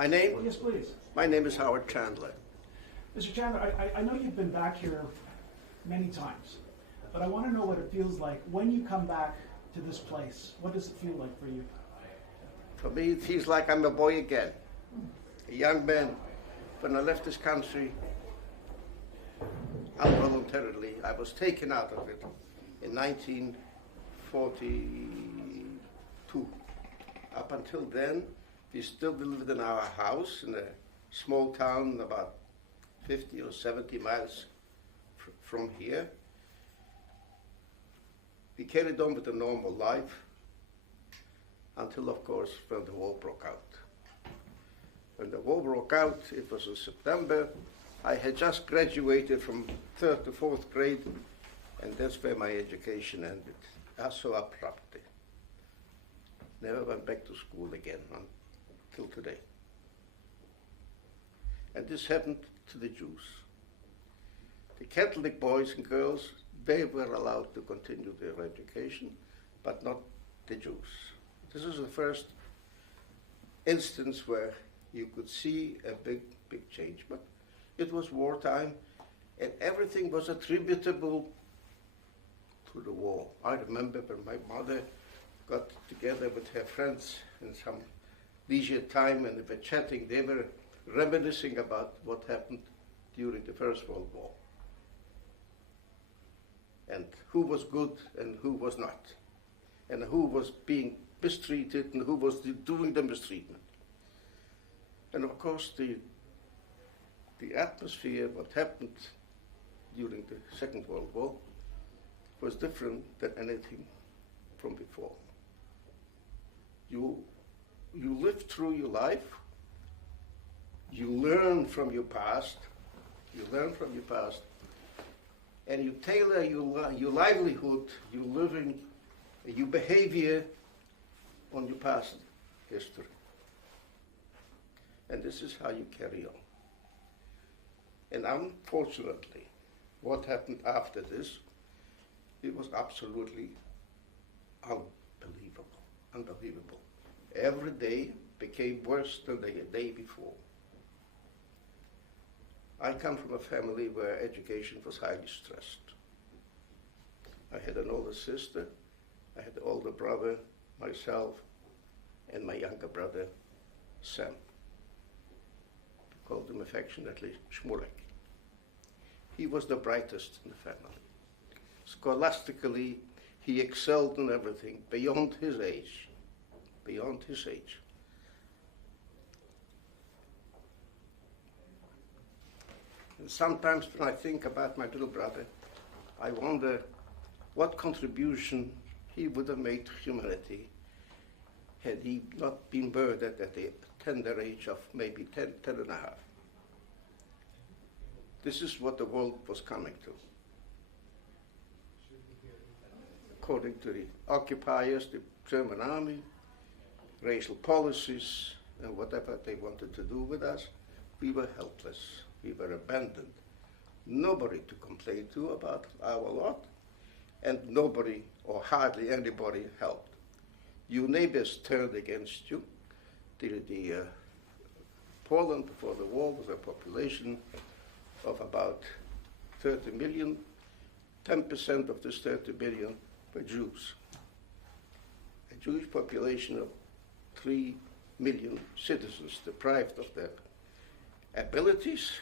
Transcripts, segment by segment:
My name? Yes, please. My name is Howard Chandler. Mr. Chandler, I know you've been back here many times, but I want to know what it feels like when you come back to this place. What does it feel like for you? For me, it feels like I'm a boy again, a young man. When I left this country, involuntarily, I was taken out of it in 1942. Up until then, we still lived in our house in a small town about 50 or 70 miles from here. We carried on with a normal life until, of course, when the war broke out. When the war broke out, it was in September. I had just graduated from 3rd to 4th grade, and that's where my education ended, so abruptly. Never went back to school again until today. And this happened to the Jews. The Catholic boys and girls, they were allowed to continue their education, but not the Jews. This is the first instance where you could see a big change. But it was wartime, and everything was attributable to the war. I remember when my mother got together with her friends in some leisure time and they were chatting, they were reminiscing about what happened during the First World War. And who was good and who was not. And who was being mistreated and who was doing the mistreatment. And of course the atmosphere, what happened during the Second World War, was different than anything from before. You live through your life, you learn from your past, and you tailor your livelihood, your living, your behavior on your past history. And this is how you carry on. And unfortunately, what happened after this, it was absolutely unbelievable. Every day became worse than the day before. I come from a family where education was highly stressed. I had an older sister, I had an older brother, myself, and my younger brother, Sam. We called him affectionately Shmulek. He was the brightest in the family. Scholastically, he excelled in everything beyond his age. And sometimes when I think about my little brother, I wonder what contribution he would have made to humanity had he not been murdered at the tender age of maybe 10 and a half. This is what the world was coming to. According to the occupiers, the German army, racial policies, and whatever they wanted to do with us, we were helpless. We were abandoned. Nobody to complain to about our lot, and nobody, or hardly anybody, helped. Your neighbors turned against you. Poland before the war was a population of about 30 million. 10% of this 30 million were Jews. A Jewish population of 3 million citizens deprived of their abilities,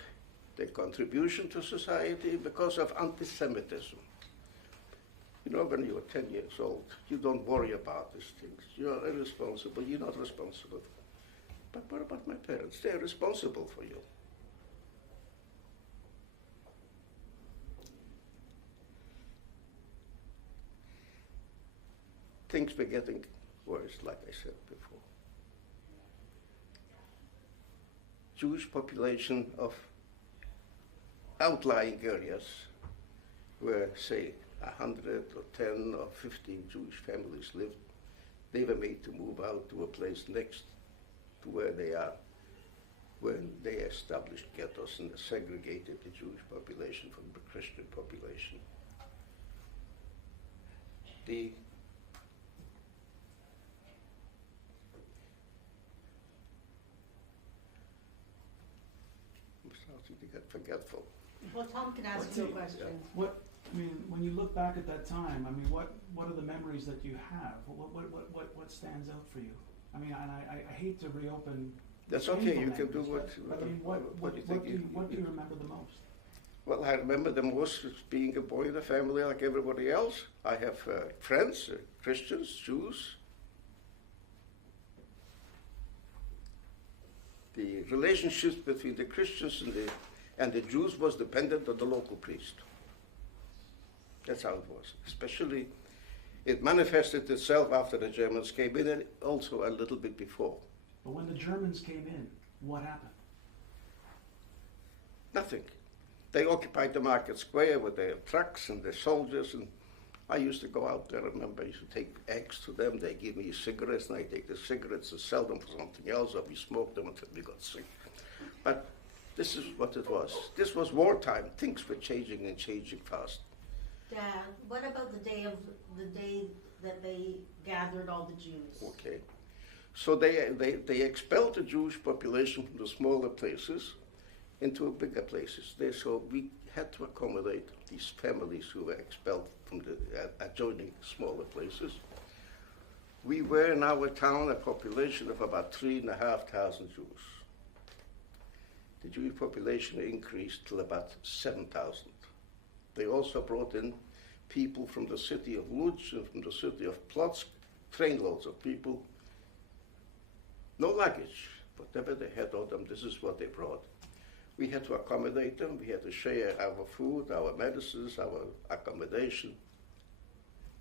their contribution to society because of anti-Semitism. You know, when you're 10 years old, you don't worry about these things. You are irresponsible, you're not responsible. But what about my parents? They're responsible for you. Things were getting worse, like I said before. Jewish population of outlying areas where, say, 100 or 10 or 15 Jewish families lived, they were made to move out to a place next to where they are when they established ghettos and segregated the Jewish population from the Christian population. The starting to get forgetful. Well, Tom can ask you a question. When you look back at that time, what are the memories that you have? What stands out for you? I hate to reopen. That's okay. You can do what you think. What do you remember the most? Well, I remember the most as being a boy in a family like everybody else. I have friends, Christians, Jews. The relationships between the Christians and the Jews was dependent on the local priest. That's how it was. Especially, it manifested itself after the Germans came in, and also a little bit before. But when the Germans came in, what happened? Nothing. They occupied the market square with their trucks and their soldiers, and I used to go out there. I remember I used to take eggs to them. They give me cigarettes, and I take the cigarettes and sell them for something else, or we smoked them until we got sick. But this is what it was. This was wartime. Things were changing and changing fast. Dad, what about the day that they gathered all the Jews? Okay. So they expelled the Jewish population from the smaller places into bigger places. So we had to accommodate these families who were expelled from the adjoining smaller places. We were in our town a population of about 3,500 Jews. The Jewish population increased to about 7,000. They also brought in people from the city of Lodz and from the city of Plotzk, trainloads of people. No luggage, whatever they had on them, this is what they brought. We had to accommodate them. We had to share our food, our medicines, our accommodation.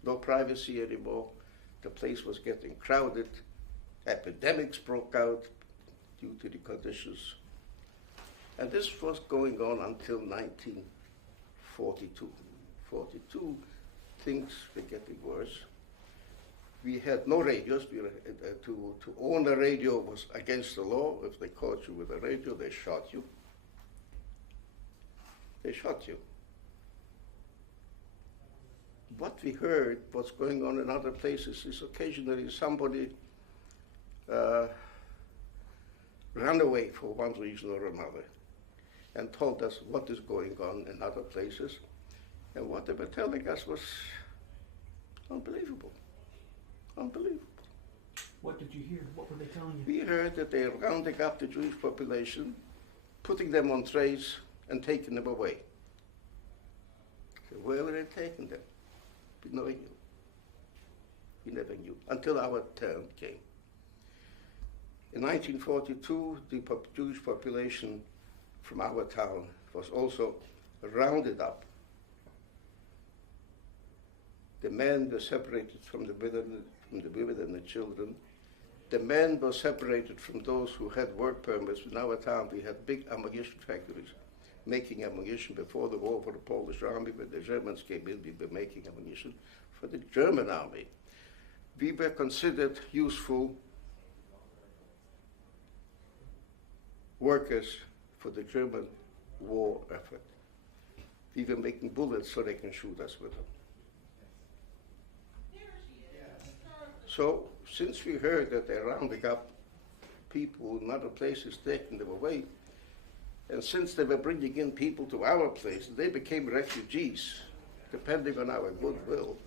No privacy anymore. The place was getting crowded. Epidemics broke out due to the conditions. And this was going on until 1942. 42, things were getting worse. We had no radios. To own a radio was against the law. If they caught you with a radio, they shot you. They shot you. What we heard, what's going on in other places, is occasionally somebody ran away for one reason or another and told us what is going on in other places. And what they were telling us was unbelievable. Unbelievable. What did you hear? What were they telling you? We heard that they are rounding up the Jewish population, putting them on trays, and taking them away. So where were they taking them? We never knew. We never knew, until our turn came. In 1942, the Jewish population from our town was also rounded up. The men were separated from the women and the children. The men were separated from those who had work permits. In our town, we had big ammunition factories making ammunition before the war for the Polish army. When the Germans came in, we were making ammunition for the German army. We were considered useful workers for the German war effort. We were making bullets so they can shoot us with them. So, since we heard that they're rounding up people in other places, taking them away, and since they were bringing in people to our place, they became refugees, depending on our goodwill.